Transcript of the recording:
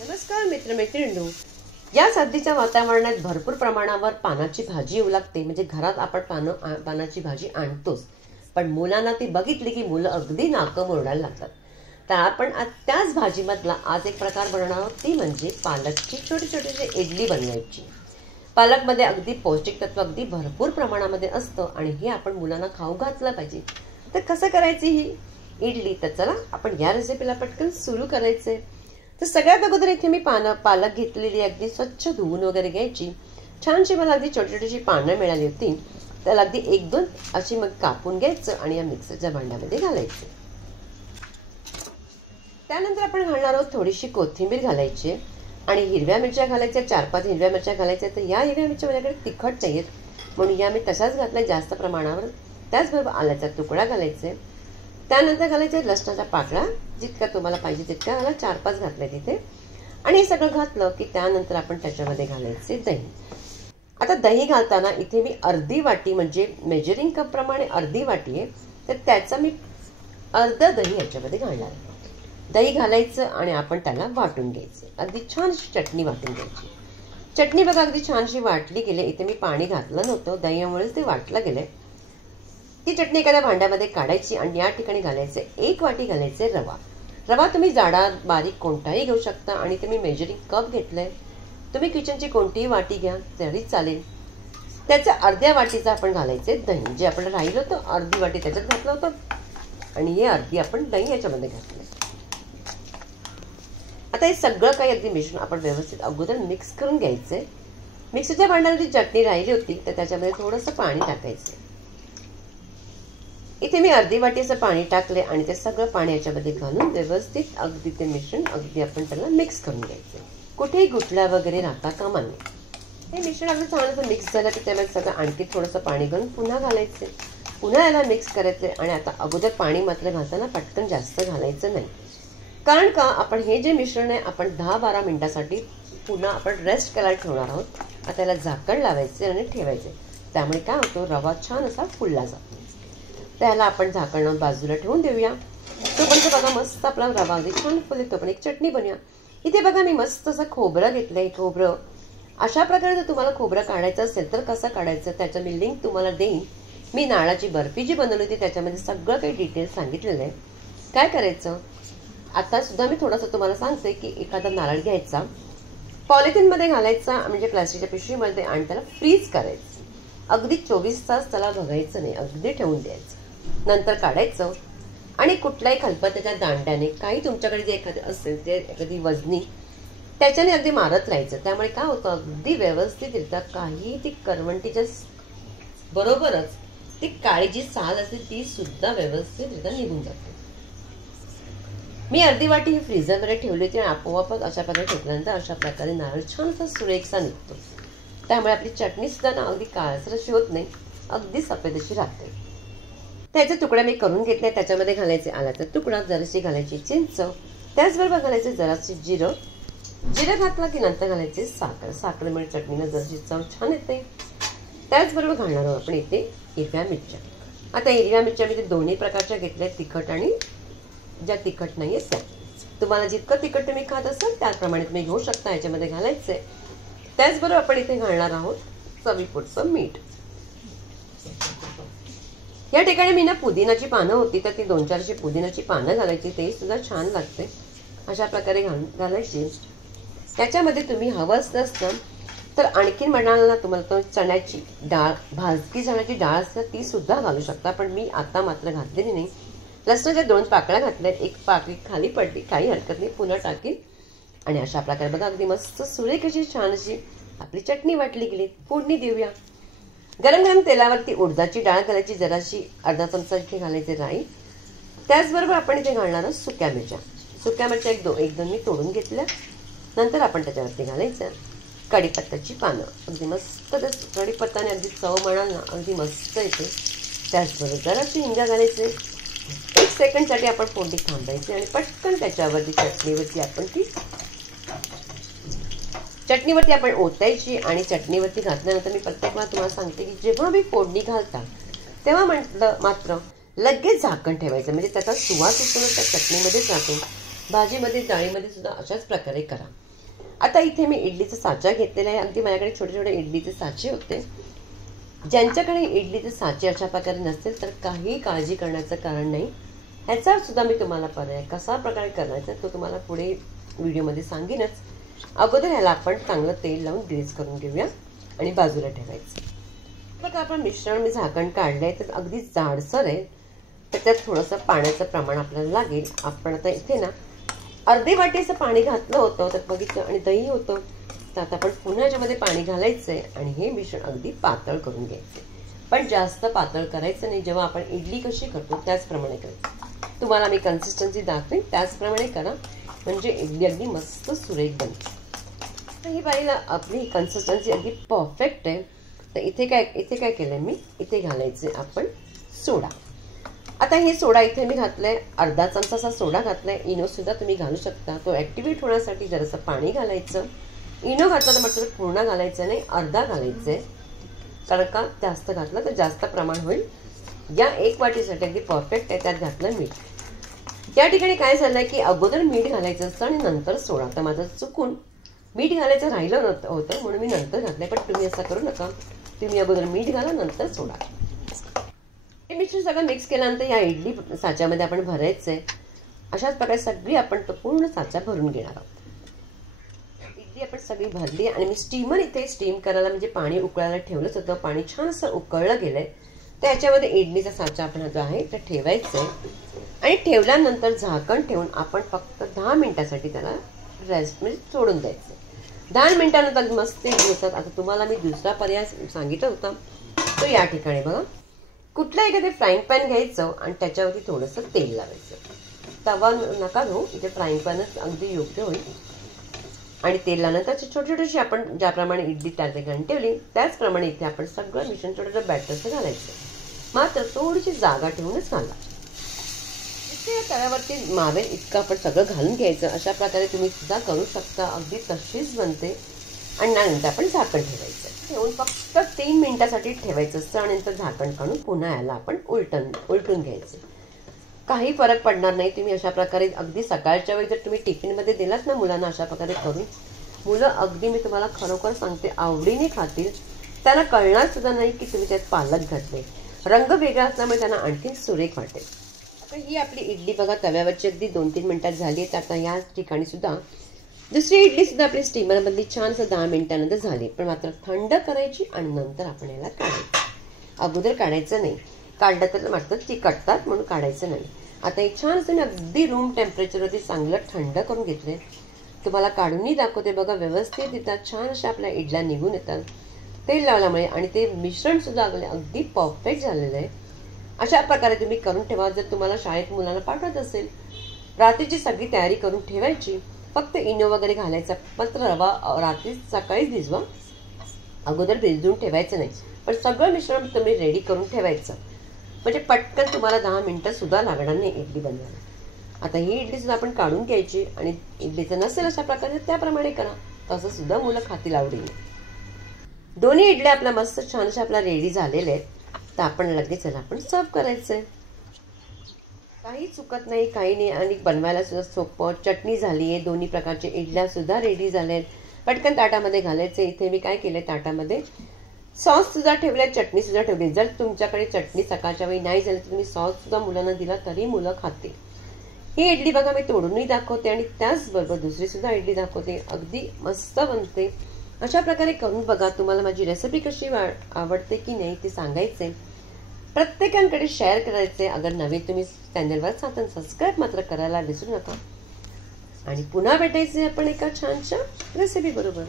नमस्कार मित्रमैत्रिणींनो, या सर्दीच्या वातावरणात भरपूर प्रमाणावर पानाची भाजी येऊ लागते. म्हणजे घरात आपण पानाची भाजी आणतोच, पण मुलांना ती बघितली की मुलं अगदी नाकं मुरडायला लागतात. तर आपण त्याच भाजीमधला आज एक प्रकार बनवणार आहोत, ती म्हणजे पालकची छोटी छोटीशी इडली बनवायची. पालकमध्ये अगदी पौष्टिक तत्व अगदी भरपूर प्रमाणामध्ये असतं आणि हे आपण मुलांना खाऊ घातलं पाहिजे. तर कसं करायची ही इडली, तर चला आपण या रेसिपीला पटकन सुरू करायचंय. तर सगळ्यात अगोदर इथे मी पालक घेतलेली, अगदी स्वच्छ धुवून वगैरे घ्यायची. छानशी मला अगदी छोटी छोटीशी पानं मिळाली होती, त्याला अगदी 1-2 अशी मग कापून घ्यायचं आणि या मिक्सरच्या भांड्यामध्ये घालायचं. त्यानंतर आपण घालणार आहोत थोडीशी कोथिंबीर घालायची आणि हिरव्या मिरच्या घालायच्या, 4-5 हिरव्या मिरच्या घालायच्या. तर या हिरव्या मिरच्या माझ्याकडे तिखट नाहीयेत म्हणून या मी तशाच घातल्या जास्त प्रमाणावर. त्याचबरोबर आल्याचा तुकडा घालायचे. त्यानंतर घालायचे लसणाच्या पाकळ्या, जितका तुम्हाला पाहिजे तितका घाला, 4-5 घातले तिथे. आणि हे सगळं घातलं की त्यानंतर आपण त्याच्यामध्ये घालायचे दही. आता दही घालताना इथे मी अर्धी वाटी, म्हणजे मेजरिंग कप प्रमाणे अर्धी वाटी आहे, तर त्याचं मी अर्ध दही याच्यामध्ये घालणार आहे. दही घालायचं आणि आपण त्याला वाटून घ्यायचं. अगदी छानशी चटणी वाटून घ्यायची. चटणी बघा अगदी छानशी वाटली गेली. इथे मी पाणी घातलं नव्हतं, दह्यामुळेच ते वाटलं गेलंय. ती चटणी एखाद्या भांड्यामध्ये काढायची आणि या ठिकाणी घालायचे 1 वाटी घालायचे रवा. रवा तुम्ही जाडा बारीक कोणताही घेऊ शकता आणि ते मी मेजरिंग कप घेतलंय. तुम्ही किचनची कोणतीही वाटी घ्या तरी चालेल. त्याच्या अर्ध्या वाटीचा आपण घालायचे दही, जे आपण राहिलं होतं अर्धी वाटी त्याच्यात घातलं होतं आणि हे अर्धी आपण दही याच्यामध्ये घातलं. आता हे सगळं काही अगदी मिश्रण आपण व्यवस्थित अगोदर मिक्स करून घ्यायचंय. मिक्सरच्या भांड्यात जी चटणी राहिली होती तर त्याच्यामध्ये थोडंसं पाणी टाकायचं. इथे मी अर्धी वाटी असं पाणी टाकले आणि ते सगळं पाणी याच्यामध्ये घालून व्यवस्थित अगदी ते मिश्रण अगदी आपण त्याला मिक्स करून घ्यायचं. कुठेही गुठला वगैरे राहता कामा नये. हे मिश्रण अगदी चांगलं मिक्स झालं की त्याला सगळं आणखी थोडंसं पाणी घालून पुन्हा घालायचे. पुन्हा याला मिक्स करायचे आणि आता अगोदर पाणी मात्र घालताना पटकन जास्त घालायचं नाही. कारण का आपण हे जे मिश्रण आहे आपण 10-12 मिनिटासाठी पुन्हा आपण रेस्ट करायला ठेवणार आहोत. आता याला झाकण लावायचे आणि ठेवायचे. त्यामुळे काय होतं, रवा छान असा फुलला जातो. त्याला आपण झाकण बाजूला ठेवून देऊया. तोपर्यंत बघा मस्त आपला रवा अगदी छान फुलतो. पण एक चटणी बनवूया. इथे बघा मी मस्त असं खोबरं घेतलंय. खोबरं अशा प्रकारे जर तुम्हाला खोबरं काढायचं असेल तर कसं काढायचं त्याचं मी लिंक तुम्हाला देईन. मी नारळाची बर्फी जी बनवली होती त्याच्यामध्ये सगळं काही डिटेल्स सांगितलेलं आहे. काय करायचं आता सुद्धा मी थोडंसं तुम्हाला सांगते की एखादा नारळ घ्यायचा, पॉलिथिनमध्ये घालायचा, म्हणजे प्लास्टिकच्या पिशवीमध्ये, आणि त्याला फ्रीज करायचं. अगदी 24 तास त्याला बघायचं नाही, अगदी ठेवून द्यायचं. नंतर काढायचं आणि कुठल्याही खलबत्त्याच्या दांड्याने, काही तुमच्याकडे जे एखादे असेल ते एखादी वजनी, त्याच्याने अगदी मारत राहायचं. त्यामुळे काय होतं, अगदी व्यवस्थितरित्या काही ती करवंटीच्या बरोबरच ती काळी जी साल असते ती सुद्धा व्यवस्थितरित्या निघून जाते. मी अर्धी वाटी ही फ्रीझरमध्ये ठेवली होती आणि आपोआपच अशा प्रकारे ठेवल्यानंतर अशा प्रकारे नारळ छान असा सुरेखसा निघतो. त्यामुळे आपली चटणी सुद्धा ना अगदी काळसर अशी होत नाही, अगदी सफेद अशी राहते. त्याचे तुकडे मी करून घेतले. त्याच्यामध्ये घालायचे आल्याचा तुकडा, जराशी घालायची चिंच, त्याचबरोबर घालायचे जराशी जिरं. जिरं घातलं की नंतर घालायचे साखर. साखरेमुळे चटणीला जराशी चव छान येते. त्याचबरोबर घालणार आहोत आपण इथे हिरव्या मिरच्या. आता हिरव्या मिरच्या मी दोन्ही प्रकारच्या घेतल्या, तिखट आणि ज्या तिखट नाही आहेत त्या. तुम्हाला जितकं तिखट तुम्ही खात असाल त्याप्रमाणे तुम्ही घेऊ शकता. याच्यामध्ये घालायचंय. त्याचबरोबर आपण इथे घालणार आहोत चवीपुरतं मीठ. या ठिकाणी मी ना पुदिनाची पानं होती तर ती 2-4 पुदिनाची पानं घालायची, ते सुद्धा छान लागते. अशा प्रकारे घालायची. त्याच्यामध्ये तुम्ही हवं असतं तर आणखीन म्हणाल ना तुम्हाला तर चण्याची डाळ, भाजकी चण्याची डाळ असते ती सुद्धा घालू शकता, पण मी आता मात्र घातलेली नाही. लसणाच्या 2 पाकळ्या घातल्या, 1 पाकळी खाली पडली, काही हरकत नाही, पुन्हा टाकीन. आणि अशा प्रकारे बघा अगदी मस्त सुरेख अशी छान अशी आपली चटणी वाटली गेली. फोडणी देऊया. गरम गरम तेलावरती उडदाची डाळ घालायची, जराशी अर्धा चमचा इथे घालायचे राई. त्याचबरोबर आपण इथे घालणार आहोत सुक्या मिरच्या. सुक्या मिरच्या 1-2 मी तोडून घेतल्या. नंतर आपण त्याच्यावरती घालायचं कढीपत्त्याची पानं. अगदी मस्त कढीपत्ताने अगदी चव म्हणाल ना अगदी मस्त येते. त्याचबरोबर जराशी हिंग घालायचे. 1 सेकंडसाठी आपण फोडणी थांबायची आणि पटकन त्याच्यावरती चटणीवरती आपण ओतायची. आणि चटणीवरती घातल्यानंतर मी प्रत्येक वेळा तुम्हाला सांगते की जेव्हा मी फोडणी घालता तेव्हा म्हटलं मात्र लगेच झाकण ठेवायचं, म्हणजे त्याचा सुवास असतो त्या चटणीमध्येच राहतो. भाजीमध्ये, डाळीमध्ये सुद्धा अशाच प्रकारे करा. आता इथे मी इडलीचा साचा घेतलेला आहे. अगदी माझ्याकडे छोटे छोटे इडलीचे साचे होते. ज्यांच्याकडे इडलीचे साचे अशा प्रकारे नसतील तर काही काळजी करण्याचं कारण नाही. ह्याचा सुद्धा मी तुम्हाला पर्याय कसा प्रकारे करायचा तो तुम्हाला पुढे व्हिडिओमध्ये सांगेनच. अगोदर ह्याला आपण चांगलं तेल लावून ग्रीस करून घेऊया आणि बाजूला ठेवायचं. बघा आपण मिश्रण मी झाकण काढलंय तर अगदी जाडसर आहे. त्याच्यात थोडंसं पाण्याचं प्रमाण आपल्याला लागेल. आपण आता इथे ना अर्धी वाटीचं पाणी घातलं होतं तर बघितलं आणि दही होतं. तर आता आपण पुन्हा याच्यामध्ये पाणी घालायचंय आणि हे मिश्रण अगदी पातळ करून घ्यायचंय. पण जास्त पातळ करायचं नाही. जेव्हा आपण इडली कशी करतो त्याचप्रमाणे करायचं. तुम्हाला मी कन्सिस्टन्सी दाखवेन त्याचप्रमाणे करा म्हणजे इडली अगदी मस्त सुरेख बनते. तर ही बाईला आपली कन्सिस्टन्सी अगदी परफेक्ट आहे. तर इथे काय केलंय मी इथे घालायचे आपण सोडा. आता हे सोडा इथे मी घातलाय अर्धा चमचाचा सोडा घातलाय. इनो सुद्धा तुम्ही घालू शकता. तो ऍक्टिव्हेट होण्यासाठी जरासं पाणी घालायचं. इनो घातलं तर मात्र पूर्ण घालायचं नाही अर्धा घालायचंय. कारण का जास्त घातलं तर जास्त प्रमाण होईल. या एक वाटीसाठी अगदी परफेक्ट आहे. त्यात घातलं मीठ. या ठिकाणी काय झालंय की अगोदर मीठ घालायचं असतं आणि नंतर सोडा. तर माझं चुकून मीठ घालायचं राहिलं होतं म्हणून मी नंतर घातलंय. पण तुम्ही असं करू नका. तुम्ही अगोदर मीठ घाला नंतर सोडा. हे मिश्रण सगळं मिक्स केल्यानंतर या इडली साच्यामध्ये आपण भरायचंय. अशाच प्रकारे सगळी आपण तो पूर्ण साचा भरून घेणार आहोत. इडली आपण सगळी भरली आणि मी स्टीमर इथे स्टीम करायला म्हणजे पाणी उकळायला ठेवलंच होतं. पाणी छान असं उकळलं गेलंय. त्याच्यामध्ये इडलीचा साचा आपण जो आहे तो ठेवायचा आणि ठेवल्यानंतर झाकण ठेवून आपण फक्त 10 मिनिटासाठी त्याला रेस्ट म्हणजे सोडून द्यायचं. 10 मिनिटानंतर मस्त इडली होतात. आता तुम्हाला मी दुसरा पर्याय सांगितला होता तो या ठिकाणी बघा. कुठलं एखादं फ्राईंग पॅन घ्यायचं आणि त्याच्यावरती थोडंसं तेल लावायचं. तवा नका घेऊ. इथे फ्राईंग पॅनच अगदी योग्य होईल. आणि तेल लावल्यानंतर छोटी छोटीशी आपण ज्याप्रमाणे इडली त्या ठिकाणी ठेवली त्याचप्रमाणे इथे आपण सगळं मिश्रण छोटं बॅटरचं घालायचं. मात्र थोडीशी जागा ठेवूनच घाला. इथे तव्यावरती मावेल इतकं आपण सगळं घालून घ्यायचं. अशा प्रकारे तुम्ही सुद्धा करू शकता. अगदी तशीच बनते. आणि नंतर आपण झाकण ठेवायचं. ठेवून फक्त 3 मिनिटासाठी ठेवायचं असतं आणि नंतर झाकण काढून पुन्हा याला आपण उलटून घ्यायचं. काही फरक पडणार नाही. तुम्ही अशा प्रकारे अगदी सकाळच्या वेळी जर तुम्ही टिफिनमध्ये दिलात ना मुलांना अशा प्रकारे करून मुलं अगदी मी तुम्हाला खरोखर सांगते आवडीने खातील. त्यांना कळणार सुद्धा नाही की तुम्ही त्यात पालक घातले. रंग वेगळा असल्यामुळे त्यांना आणखी सुरेख वाटेल. आता ही आपली इडली बघा तव्यावरची अगदी 2-3 मिनिटात झाली आहे. आता या ठिकाणी सुद्धा दुसरी इडली सुद्धा आपली स्टीमरमधली छान असं 10 मिनिटानंतर झाली. पण मात्र थंड करायची आणि नंतर आपण याला काढायचं. अगोदर काढायचं नाही. काढलं तर मात्र चिकटतात म्हणून काढायचं नाही. आता एक छान असं अगदी रूम टेम्परेचरवरती चांगलं थंड करून घेतले. तुम्हाला काढूनही दाखवते बघा. व्यवस्थित येतात छान अशा आपल्या इडल्या निघून येतात तेल लावल्यामुळे. आणि ते मिश्रण सुद्धा अगदी परफेक्ट झालेलं आहे. अशा प्रकारे तुम्ही करून ठेवा. जर तुम्हाला शाळेत मुलांना पाठवत असेल रात्रीची सगळी तयारी करून ठेवायची. फक्त इनो वगैरे घालायचा. मात्र रवा रात्री सकाळीच भिजवा. अगोदर भिजवून ठेवायचं नाही. पण सगळं मिश्रण तुम्ही रेडी करून ठेवायचं म्हणजे पटकन तुम्हाला 10 मिनिटं सुद्धा लागणार नाही इडली बनवायला. आता ही इडली सुद्धा आपण काढून घ्यायची आणि इडलीचं नसेल अशा प्रकारे त्याप्रमाणे करा. तसं सुद्धा मुलं खातील आवडीने. दोन्ही इडल्या आपल्या मस्त छान अशा आपल्या रेडी झालेल्या आहेत. तर आपण लगेच आपण सर्व करायचंय. काही चुकत नाही काही नाही आणि बनवायला सुद्धा सोपं. चटणी झाली आहे. दोन्ही प्रकारचे इडल्या सुद्धा रेडी झाल्या आहेत. पटकन ताटामध्ये घालायचे. इथे मी काय केलंय ताटामध्ये सॉस सुद्धा ठेवले चटणी सुद्धा ठेवली. जर तुमच्याकडे चटणी सकाळच्या वेळी नाही झाली तर तुम्ही सॉस सुद्धा मुलांना दिला तरी मुलं खातील. ही इडली बघा मी तोडूनही दाखवते आणि त्याचबरोबर दुसरी सुद्धा इडली दाखवते. अगदी मस्त बनते. अशा प्रकारे करून बघा. तुम्हाला माझी रेसिपी कशी आवडते की नाही ते सांगायचे. प्रत्येकांकडे शेअर करायचे. अगर नवे तुम्ही चॅनलवर असाल सबस्क्राईब मात्र करायला विसरू नका. आणि पुन्हा भेटायचे आपण एका छानशा रेसिपी बरोबर.